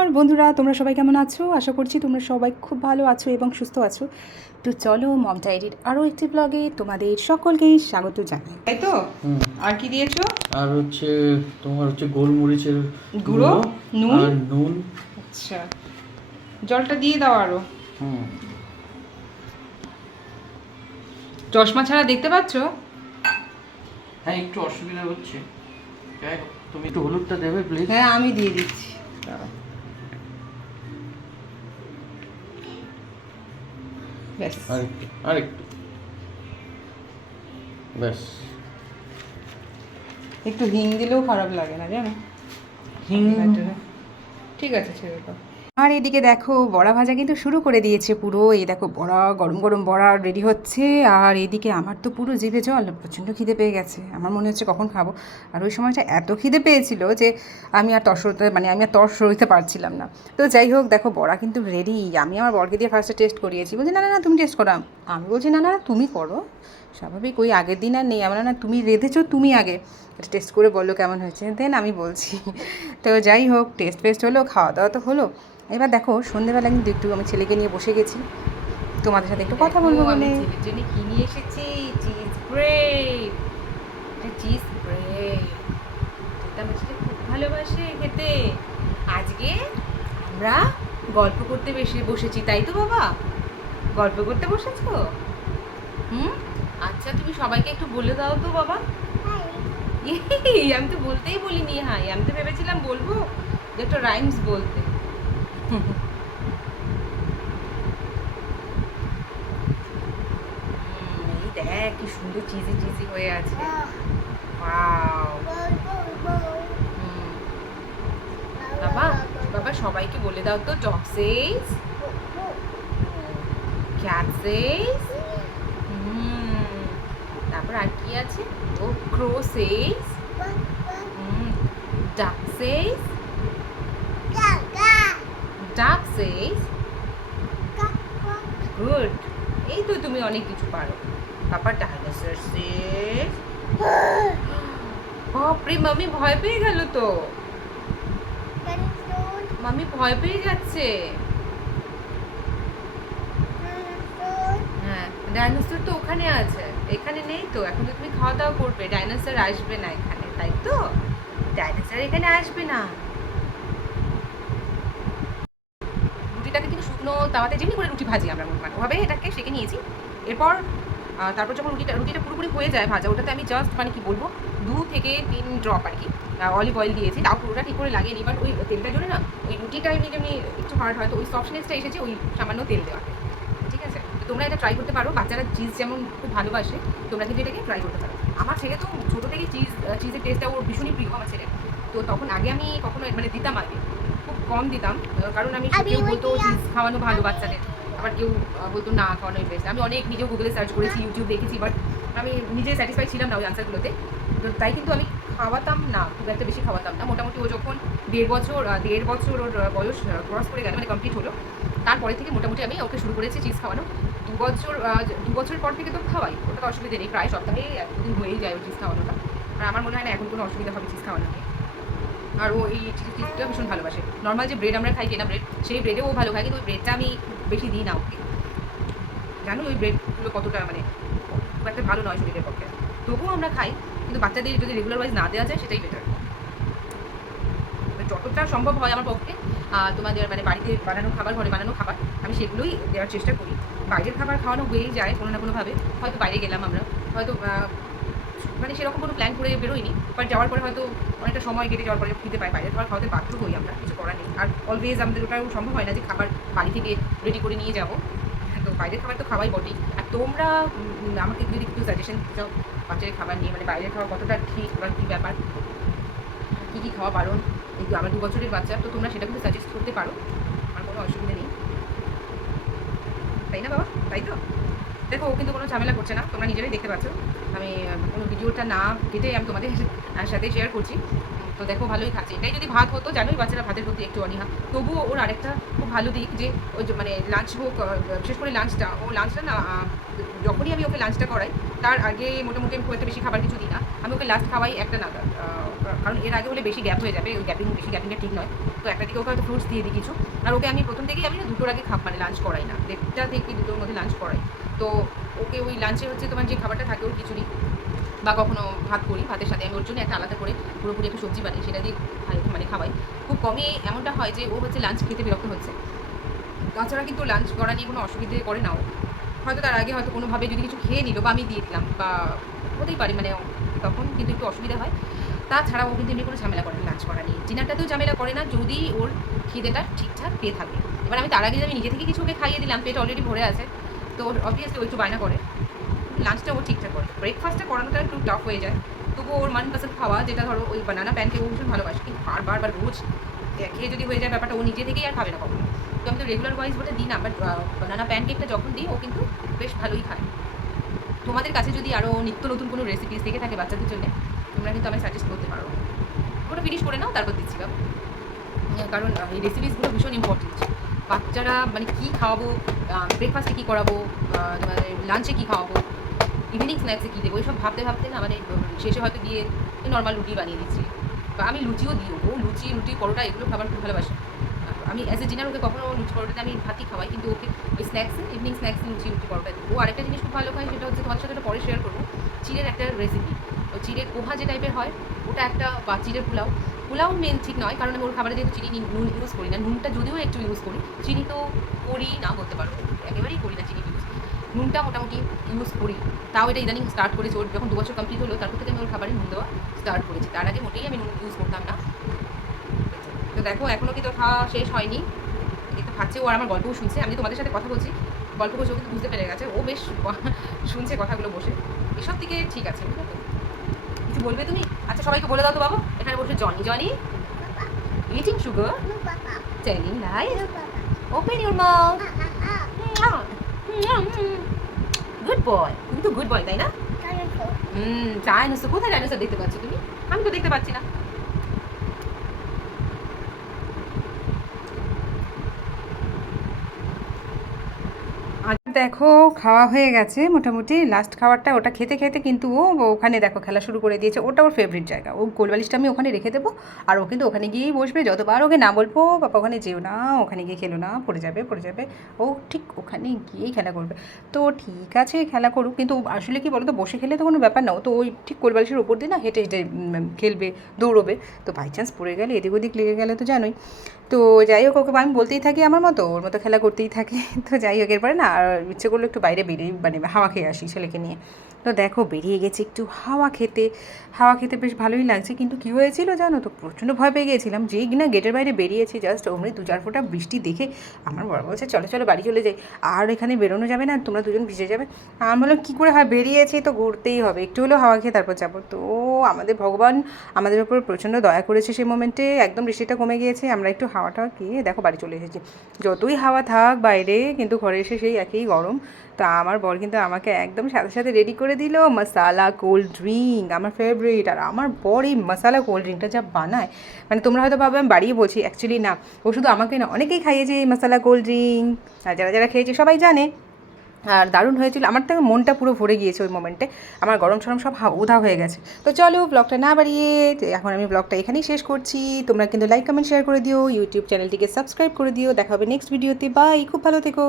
নমস্কার বন্ধুরা, তোমরা সবাই কেমন আছো? আশা করছি তোমরা সবাই খুব ভালো আছো এবং সুস্থ আছো। তো চলো মম ডায়েরির আরও একটি ব্লগে তোমাদের সকলকে স্বাগত জানাই। তাই তো? আর কি দিয়েছো? আর তোমার গোলমরিচের গুঁড়ো, নুন আর নুন। আচ্ছা, জলটা দিয়ে দাও আরও। চশমা ছাড়া দেখতে পাচ্ছ? হ্যাঁ, একটু অসুবিধা হচ্ছে। তুমি একটু হলুদটা দেবে প্লিজ? হ্যাঁ, আমি দিয়ে দিচ্ছি। ব্যাস, আরেকটু ব্যাস। একটু হিং দিলেও খারাপ লাগে না, জানো? হিং ঠিক আছে, ছেড়ে দাও। আর এদিকে দেখো বড়া ভাজা কিন্তু শুরু করে দিয়েছে পুরো। এই দেখো বড়া, গরম গরম বড়া রেডি হচ্ছে। আর এদিকে আমার তো পুরো জিভে জল, প্রচণ্ড খিদে পেয়ে গেছে। আমার মনে হচ্ছে কখন খাবো। আর ওই সময়টা এত খিদে পেয়েছিল যে আমি আর তর সইতে পারছিলাম না। তো যাই হোক, দেখো বড়া কিন্তু রেডি। আমি আমার বরকে দিয়ে ফার্স্টে টেস্ট করিয়েছি। বলছি না না না, তুমি টেস্ট করো। আমি বলছি না না তুমি করো। স্বাভাবিক, ওই আগের দিন আর নেই। আমরা না, তুমি রেঁধেছো, তুমি আগে এটা টেস্ট করে বললো কেমন হয়েছে, দেন আমি বলছি। তো যাই হোক, টেস্ট হলো, খাওয়া দাওয়া তো হলো। এবার দেখো সন্ধ্যেবেলা কিন্তু একটু আমি ছেলেকে নিয়ে বসে গেছি তোমাদের সাথে একটু কথা বলবো বলে। ছেলের জন্য কি নিয়ে এসেছি? Cheese bread. চিজ ব্রেড যেটা আমার ছেলে খুব ভালোবাসে খেতে। আজকে আমরা গল্প করতে বসেছি, তাই তো বাবা? গল্প করতে বসেছো? আচ্ছা, তুমি সবাইকে একটু বলে দাও তো বাবা। আমি তো বলতেই বলিনি হাই, আমি তো ভেবেছিলাম বলবো যে একটা রাইমস বলতে। এই দেখ কি সুন্দর চিজি চিজি হয়ে আছে। ওয়াও। বাবা, বাবা সবাইকে বলে দাও তো, ডগ সেজ, ক্যাট সেজ, তারপর আর কি আছে? ও ক্রো সেজ, ডাক সেজ, ডাক সেজ। গুড, এই তো তুমি অনেক কিছু পারো। তারপর ডাইনোসর সেজ। বাপরে, মাম্মি ভয় পেয়ে গেল তো। মাম্মি ভয় পেয়ে যাচ্ছে। হ্যাঁ, ডাইনোসর তো ওখানে আছে, এখানে নেই তো। এখন তো তুমি খাওয়া দাওয়া করবে, ডাইনোসর আসবে না এখানে, তাই তো? ডাইনোসর এখানে আসবে না। রুটিটাকে কিন্তু শুকনো তাওয়াতে যেমনি করে রুটি ভাজি আমরা মানে ওভাবে এটাকে সেঁকে নিয়েছি। এরপর তারপর যখন রুটিটা পুরোপুরি হয়ে যায় ভাজা, ওটাতে আমি জাস্ট মানে কি বলবো, 2 থেকে 3 ড্রপ আর কি অলিভ অয়েল দিয়েছি। তাও পুরোটা ঠিক করে লাগিয়ে এবার ওই তেলটার জন্য না, ওই রুটিটা এমনি যেমনি একটু হার্ড হয়, তো ওই সফটনেসটা এসেছে ওই সামান্য তেল দেওয়াতে। ঠিক আছে, তো তোমরা এটা ট্রাই করতে পারো। বাচ্চারা চিজ যেমন খুব ভালোবাসে, তোমরা কিন্তু এটাকে ট্রাই করতে পারো। আমার ছেলে তো ছোটো থেকেই চিজের টেস্টটা ওর ভীষণই প্রিয় আমার ছেলে। তো তখন আগে আমি কখনো মানে দিতাম, আগে খুব কম দিতাম, কারণ আমি কেউ বলতো চিজ খাওয়ানো ভালো বাচ্চাদের, আবার কেউ বলতো না খাওয়ানোই বেস্ট। আমি অনেক নিজেও গুগলে সার্চ করেছি, ইউটিউব দেখেছি, বাট আমি নিজে স্যাটিসফাই ছিলাম না ওই আনসারগুলোতে। তো তাই কিন্তু আমি খাওয়াতাম না, খুব একটা বেশি খাওয়াতাম না। মোটামুটি ও যখন 1.5 বছর ওর বয়স ক্রস করে গেল, মানে কমপ্লিট হলো, তারপরে থেকে মোটামুটি আমি ওকে শুরু করেছি চিজ খাওয়ানো। 2 বছরের পর থেকে তো খাওয়াই, ওটা তো অসুবিধা নেই। প্রায় সপ্তাহে একদিন হয়েই যায় ওই চিজ খাওয়ানোটা। আর আমার মনে হয় না এখন কোনো অসুবিধা হবে চিজ খাওয়ানো নিয়ে। আর ও এই চিজটা ভীষণ ভালোবাসে। নর্মাল যে ব্রেড আমরা খাই, কেনা ব্রেড, সেই ব্রেডেও ও ভালো খায়, কিন্তু ওই ব্রেডটা আমি বেশি দিই না ওকে। জানো ওই ব্রেডগুলো কতটা মানে খুব একটা ভালো নয় শরীরের পক্ষে, তবুও আমরা খাই। কিন্তু বাচ্চাদের যদি রেগুলার ওয়াইজ না দেওয়া যায় সেটাই বেটার। যতটা সম্ভব হয় আমার পক্ষে তোমাদের মানে বাড়িতে বানানো খাবার, ঘরে বানানো খাবার, আমি সেগুলোই দেওয়ার চেষ্টা করি। বাইরের খাবার খাওয়ানো হয়েই যায় কোনো না কোনোভাবে। হয়তো বাইরে গেলাম আমরা, হয়তো মানে সেরকম কোনো প্ল্যান করে বেরোইনি, বাট যাওয়ার পরে হয়তো অনেকটা সময় কেটে যাওয়ার পরে খেতে পাই, বাইরের খাবার খাওয়াতে বাধ্য হই আমরা, কিছু করার নেই। আর অলওয়েজ আমাদের ওটাও সম্ভব হয় না যে খাবার বাড়ি থেকে রেডি করে নিয়ে যাবো। তো বাইরের খাবার তো খাওয়াই বটেই। আর তোমরা আমাকে যদি একটু সাজেশন দিতে চাও বাচ্চাদের খাবার নিয়ে, মানে বাইরের খাবার কতটা ঠিক বা কী ব্যাপার, কী কী খাওয়া বারণ, এই আমার 2 বছরের বাচ্চা, তো তোমরা সেটা কিন্তু সাজেস্ট করতে পারো, আমার কোনো অসুবিধা নেই, তাই না বাবা? তাই তো? দেখো ও কিন্তু কোনো ঝামেলা করছে না, তোমরা নিজেরাই দেখতে পাচ্ছ। আমি কোনো ভিডিওটা না কেটে আমি তোমাদের সাথে শেয়ার করছি। তো দেখো ভালোই খাচ্ছে। এটাই যদি ভাত হতো, জানোই বাচ্চারা ভাতের প্রতি একটু অনীহা, তবুও ওর আরেকটা খুব ভালো দিক যে ওই যে মানে লাঞ্চ হোক, বিশেষ করে লাঞ্চটা না যখনই আমি ওকে লাঞ্চটা করাই তার আগে মোটামুটি আমি খুব একটা বেশি খাবার কিছু দিই না। আমি ওকে লাস্ট খাওয়াই একটা নাগাদ, কারণ এর আগে হলে বেশি গ্যাপ হয়ে যাবে, ওই বেশি গ্যাপিংটা ঠিক নয়। তো একটা দিকে ওকে হয়তো ফ্রুটস দিয়ে দিই কিছু। আর ওকে আমি প্রথম থেকেই আমি না 2টোর আগে মানে লাঞ্চ করাই না, 1:30টা থেকে 2টোর মধ্যে লাঞ্চ করাই। তো ওকে ওই লাঞ্চে হচ্ছে তোমার যে খাবারটা থাকে ওর খিচুড়ি বা কখনো ভাত করি, ভাতের সাথে আমি ওর জন্য একটা আলাদা করে পুরোপুরি একটা সবজি বানাই, সেটা দিয়ে মানে খাওয়াই। খুব কমই এমনটা হয় যে ও হচ্ছে লাঞ্চ খেতে বিরক্ত হচ্ছে, তাছাড়া কিন্তু লাঞ্চ করা নিয়ে কোনো অসুবিধে করে না ও। হয়তো তার আগে হয়তো কোনোভাবে যদি কিছু খেয়ে নিল বা আমি দিয়ে দিলাম বা হতেই পারে, মানে তখন কিন্তু একটু অসুবিধা হয়। তাছাড়া ও কিন্তু এমনি কোনো ঝামেলা করে না লাঞ্চ করা নিয়ে, ডিনারটাতেও ঝামেলা করে না যদি ওর খিদেটা ঠিকঠাক পেয়ে থাকে। এবার আমি তার আগে যদি আমি নিজে থেকে কিছু ওকে খাইয়ে দিলাম, পেট অলরেডি ভরে আছে, তো অবভিয়াসলি ও একটু বায়না করে। লাঞ্চটা ও ঠিকঠাক করে, ব্রেকফাস্টটা করানোটা একটু টাফ হয়ে যায়। তবুও ওর মনপসন্দ খাওয়া, যেটা ধরো ওই বানানা প্যানকেক ও ভীষণ ভালোবাসে, কিন্তু বারবার রোজ খেয়ে যদি হয়ে যায় ব্যাপারটা, ও নিজে থেকেই আর খাবে না কখনো। তো আমি তো রেগুলার ওয়াইজ বলে দিই না, বাট বানানা প্যানকেকটা যখন দিই ও কিন্তু বেশ ভালোই খায়। তোমাদের কাছে যদি আরও নিত্য নতুন কোনো রেসিপিস থেকে থাকে বাচ্চাদের জন্য, তোমরা কিন্তু আমায় সাজেস্ট করতে পারো। ওটা ফিনিশ করে নাও, তারপর দিচ্ছি বাবু। কারণ এই রেসিপিসগুলো ভীষণ ইম্পর্টেন্ট। বাচ্চারা মানে কী খাওয়াবো, ব্রেকফাস্টে কী করাবো, তোমাদের লাঞ্চে কী খাওয়াবো, ইভিনিং স্ন্যাক্সে কী দেবো, এইসব ভাবতে ভাবতে না মানে শেষে হয়তো গিয়ে নর্মাল রুটি বানিয়ে দিচ্ছি, বা আমি লুচিও দিই। ও রুটি পরোটা এগুলো খাবার খুব ভালোবাসে। আমি অ্যাজ এ ডিনার ওকে কখনো লুচি পরোটাতে আমি ভাতই খাওয়াই, কিন্তু ওকে ওই স্ন্যাক্সে ইভিনিং স্ন্যাক্সে লুচি পরোটা দিই। ও আরেকটা জিনিস খুব ভালো খায়, সেটা হচ্ছে তোমাদের সাথে পরে শেয়ার করবো, চিড়ের একটা রেসিপি। ওই চিড়ের পোহা যে টাইপের হয় ওটা একটা, বা চিড়ের পোলাও মেন ঠিক নয়, কারণ আমি ওর খাবারে যেহেতু চিনি নুন ইউজ করি না, নুনটা যদিও একটু ইউজ করি, চিনি তো করি না বলতে পারো, একেবারেই করি না চিনি ইউজ। নুনটা মোটামুটি ইউজ করি, তাও এটা ইদানিং স্টার্ট করেছি। ওর যখন 2 বছর কমপ্লিট হলো তারপর থেকে আমি ওর খাবারে নুন দেওয়া স্টার্ট করেছি, তার আগে মোটেই আমি নুন ইউজ করতাম না। তো দেখো এখনও কিন্তু খাওয়া শেষ হয়নি, একটু খাচ্ছে ও, আর আমার গল্পও শুনছে। আমি তোমাদের সাথে কথা বলছি, গল্প করছে, ও কিন্তু বুঝতে পেরে গেছে, ও বেশ শুনছে কথাগুলো বসে। এসব দিকে ঠিক আছে, বুঝলো তো? কিছু বলবে তুমি? আচ্ছা সবাইকে বলে দাও তো বাবু, এখানে বসে Johnny eating sugar, telling lines, open your mouth, good boy. তুমি তো গুড বয়, তাই না? ডাইনোসর, কোথায় ডাইনোসর দেখতে পাচ্ছ তুমি? আমি তো দেখতে পাচ্ছি না। দেখো খাওয়া হয়ে গেছে মোটামুটি, লাস্ট খাবারটা ওটা খেতে খেতে কিন্তু ও ওখানে দেখো খেলা শুরু করে দিয়েছে। ওটা ওর ফেভারিট জায়গা, ও কোলবালিশটা আমি ওখানে রেখে দেবো, আর ও কিন্তু ওখানে গিয়েই বসবে। যতবার ওকে না বলবো বাবা ওখানে যেও না, ওখানে গিয়ে খেলো না, পড়ে যাবে, ও ঠিক ওখানে গিয়েই খেলা করবে। তো ঠিক আছে খেলা করুক, কিন্তু আসলে কি বলো তো, বসে খেলে তো কোনো ব্যাপার না, ও তো ওই ঠিক কোলবালিশের ওপর দিয়ে না হেঁটে হেঁটে খেলবে, দৌড়বে। তো বাই চান্স পড়ে গেলে, এদিক ওদিক লেগে গেলে তো জানোই। তো যাই হোক, ওকে আমি বলতেই থাকি আমার মতো, ওর মতো খেলা করতেই থাকে। তো যাই হোক, এরপরে না আর ইচ্ছে করলো একটু বাইরে বেরিয়ে মানে হাওয়া খেয়ে আসি ছেলেকে নিয়ে। তো দেখো বেরিয়ে গেছি একটু হাওয়া খেতে বেশ ভালোই লাগছে। কিন্তু কী হয়েছিল জানো তো, প্রচণ্ড ভয় পেয়ে গিয়েছিলাম। যেই না গেটের বাইরে বেরিয়েছি, জাস্ট অমনি 2-4 ফোঁটা বৃষ্টি দেখে আমার বড় বলছে চলো বাড়ি চলে যাই, আর এখানে বেরোনো যাবে না, তোমরা দুজন ভিজে যাবে। আমি বললাম কী করে হয়, বেরিয়েছি তো ঘুরতেই হবে, একটু হলেও হাওয়া খেয়ে তারপর যাবো। তো আমাদের ভগবান আমাদের ওপর প্রচণ্ড দয়া করেছে সেই মোমেন্টে, একদম বৃষ্টিটা কমে গিয়েছে, আমরা একটু হাওয়াটা খেয়ে দেখো বাড়ি চলে এসেছি। যতই হাওয়া থাক বাইরে, কিন্তু ঘরে এসে সেই একই গরম। তা আমার বর কিন্তু আমাকে একদম সাথে সাথে রেডি করে দিল মশালা কোল্ড ড্রিঙ্ক, আমার ফেভারিট। আর আমার বর এই মশালা কোল্ড ড্রিঙ্কটা যা বানায়, মানে তোমরা হয়তো ভাবে আমি বাড়িয়ে বলছি, অ্যাকচুয়ালি না, ও শুধু আমাকে না অনেকেই খাইয়েছে এই মশালা কোল্ড ড্রিঙ্ক, আর যারা খেয়েছে সবাই জানে। আর দারুণ হয়েছিল, আমার তো মনটা পুরো ভরে গিয়েছে ওই মোমেন্টে, আমার গরম সরম সব উধাও হয়ে গেছে। তো চলো ব্লগটা না বাড়িয়ে এখন আমি ব্লগটা এখানেই শেষ করছি। তোমরা কিন্তু লাইক কমেন্ট শেয়ার করে দিও, ইউটিউব চ্যানেলটিকে সাবস্ক্রাইব করে দিও। দেখা হবে নেক্সট ভিডিওতে, বাই, খুব ভালো থেকো।